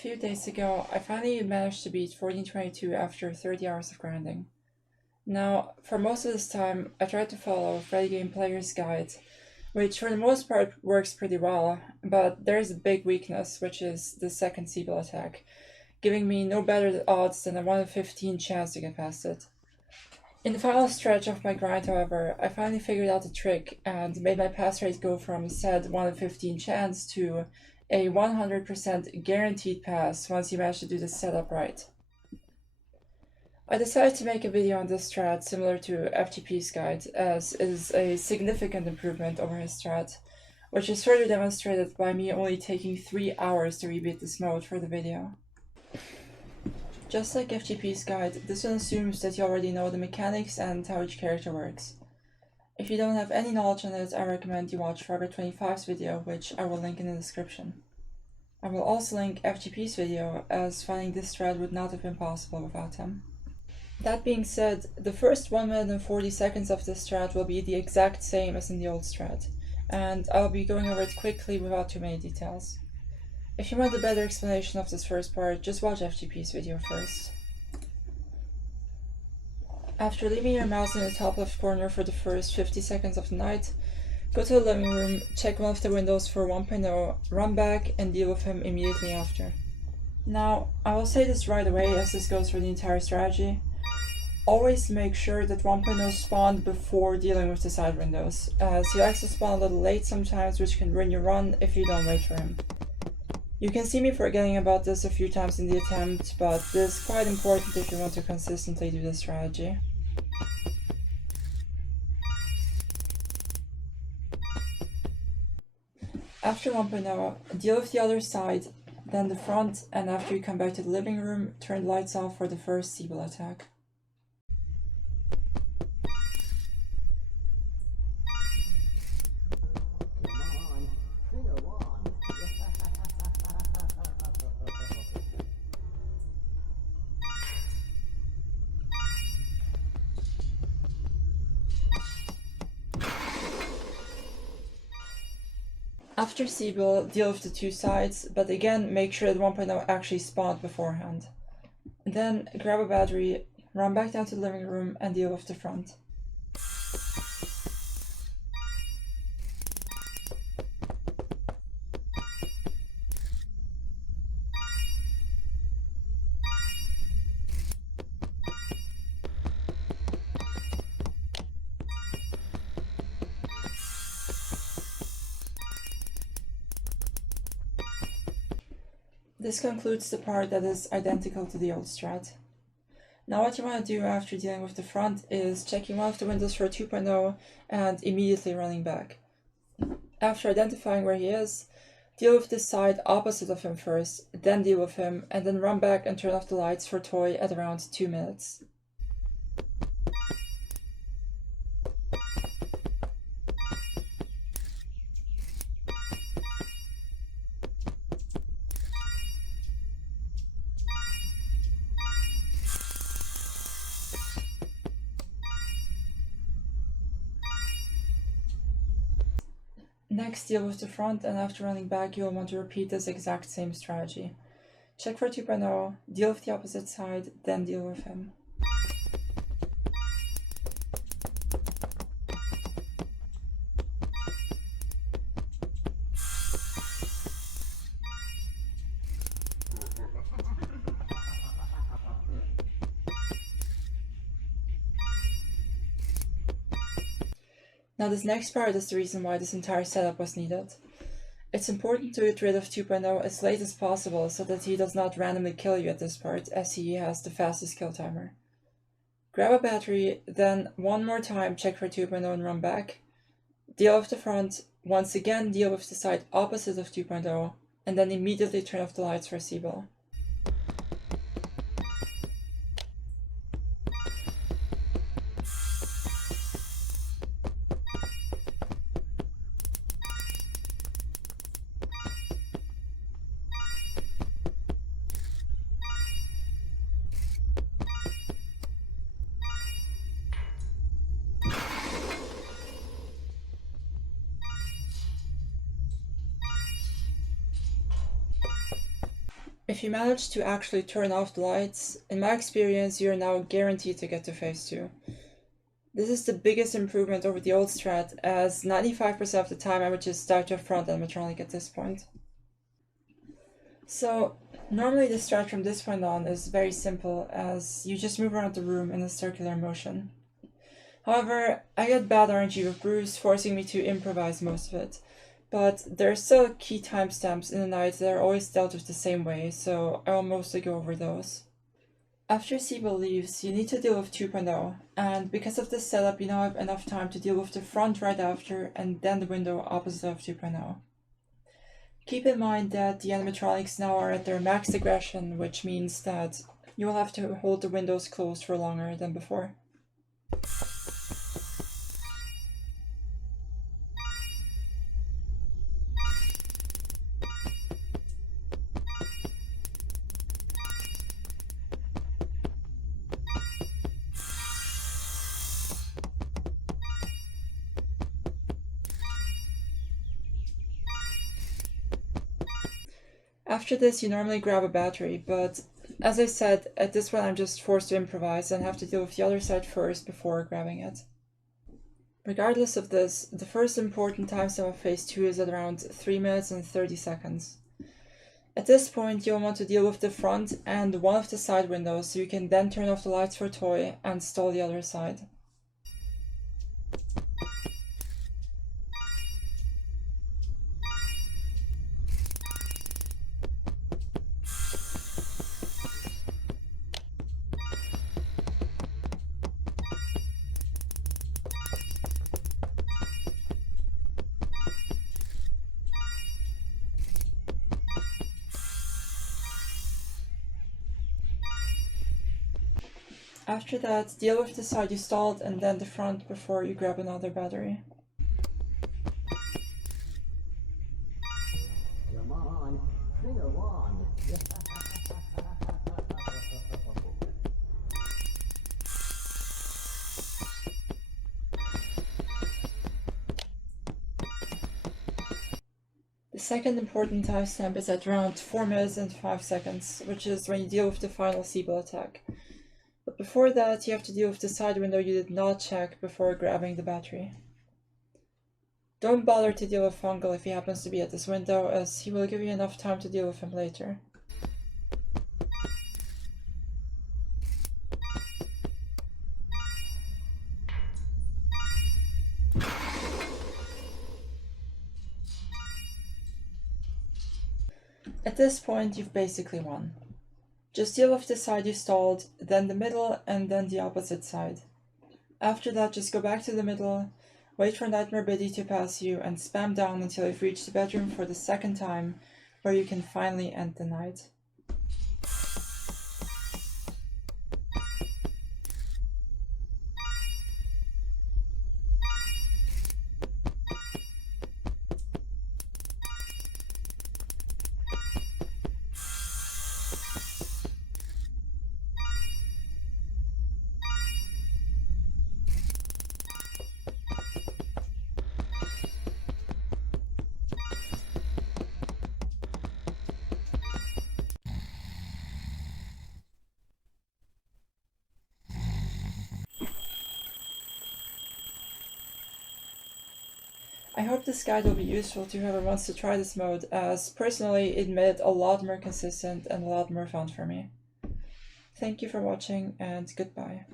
few days ago, I finally managed to beat 1422 after 30 hours of grinding. Now, for most of this time, I tried to follow Ready Game Player's guide, which for the most part works pretty well, but there's a big weakness, which is the second Siebel attack, giving me no better odds than a 1 in 15 chance to get past it. In the final stretch of my grind, however, I finally figured out the trick and made my pass rate go from said 1 in 15 chance to a 100% guaranteed pass once you manage to do the setup right. I decided to make a video on this strat similar to FGP's guide, as it is a significant improvement over his strat, which is further demonstrated by me only taking 3 hours to rebeat this mode for the video. Just like FGP's guide, this one assumes that you already know the mechanics and how each character works. If you don't have any knowledge on it, I recommend you watch Frogger25's video, which I will link in the description. I will also link FGP's video, as finding this strat would not have been possible without him. That being said, the first 1 minute and 40 seconds of this strat will be the exact same as in the old strat, and I'll be going over it quickly without too many details. If you want a better explanation of this first part, just watch FGP's video first. After leaving your mouse in the top left corner for the first 50 seconds of the night, go to the living room, check one of the windows for 1.0, run back, and deal with him immediately after. Now, I will say this right away as this goes for the entire strategy. Always make sure that 1.0 spawned before dealing with the side windows, as he likes to spawn a little late sometimes, which can ruin your run if you don't wait for him. You can see me forgetting about this a few times in the attempt, but this is quite important if you want to consistently do this strategy. After 1.0, deal with the other side, then the front, and after you come back to the living room, turn the lights off for the first Siebel attack. After Siebel, deal with the two sides, but again make sure that 1.0 actually spawned beforehand. Then grab a battery, run back down to the living room and deal with the front. This concludes the part that is identical to the old strat. Now what you want to do after dealing with the front is checking one of the windows for 2.0 and immediately running back. After identifying where he is, deal with the side opposite of him first, then deal with him, and then run back and turn off the lights for Toy at around 2 minutes. Next, deal with the front, and after running back, you will want to repeat this exact same strategy. Check for 2.0, deal with the opposite side, then deal with him. Now this next part is the reason why this entire setup was needed. It's important to get rid of 2.0 as late as possible so that he does not randomly kill you at this part, as he has the fastest kill timer. Grab a battery, then one more time check for 2.0 and run back. Deal with the front, once again deal with the side opposite of 2.0, and then immediately turn off the lights for Siebel. If you manage to actually turn off the lights, in my experience, you're now guaranteed to get to phase 2. This is the biggest improvement over the old strat, as 95% of the time I would just dive to a front animatronic at this point. So, normally the strat from this point on is very simple, as you just move around the room in a circular motion. However, I get bad RNG with Bruce, forcing me to improvise most of it. But there are still key timestamps in the night that are always dealt with the same way, so I will mostly go over those. After Sibyl leaves, you need to deal with 2.0, and because of this setup you now have enough time to deal with the front right after and then the window opposite of 2.0. Keep in mind that the animatronics now are at their max aggression, which means that you will have to hold the windows closed for longer than before. After this, you normally grab a battery, but as I said, at this one I'm just forced to improvise and have to deal with the other side first before grabbing it. Regardless of this, the first important timestamp of phase 2 is at around 3 minutes and 30 seconds. At this point, you'll want to deal with the front and one of the side windows so you can then turn off the lights for Toy and stall the other side. After that, deal with the side you stalled and then the front before you grab another battery. Come on, sing along. The second important timestamp is at around 4 minutes and 5 seconds, which is when you deal with the final Sibyl attack. But before that, you have to deal with the side window you did not check before grabbing the battery. Don't bother to deal with Fungal if he happens to be at this window, as he will give you enough time to deal with him later. At this point, you've basically won. Just deal with the side you stalled, then the middle, and then the opposite side. After that, just go back to the middle, wait for Nightmare Biddy to pass you, and spam down until you've reached the bedroom for the second time, where you can finally end the night. I hope this guide will be useful to whoever wants to try this mode, as personally it made it a lot more consistent and a lot more fun for me. Thank you for watching, and goodbye.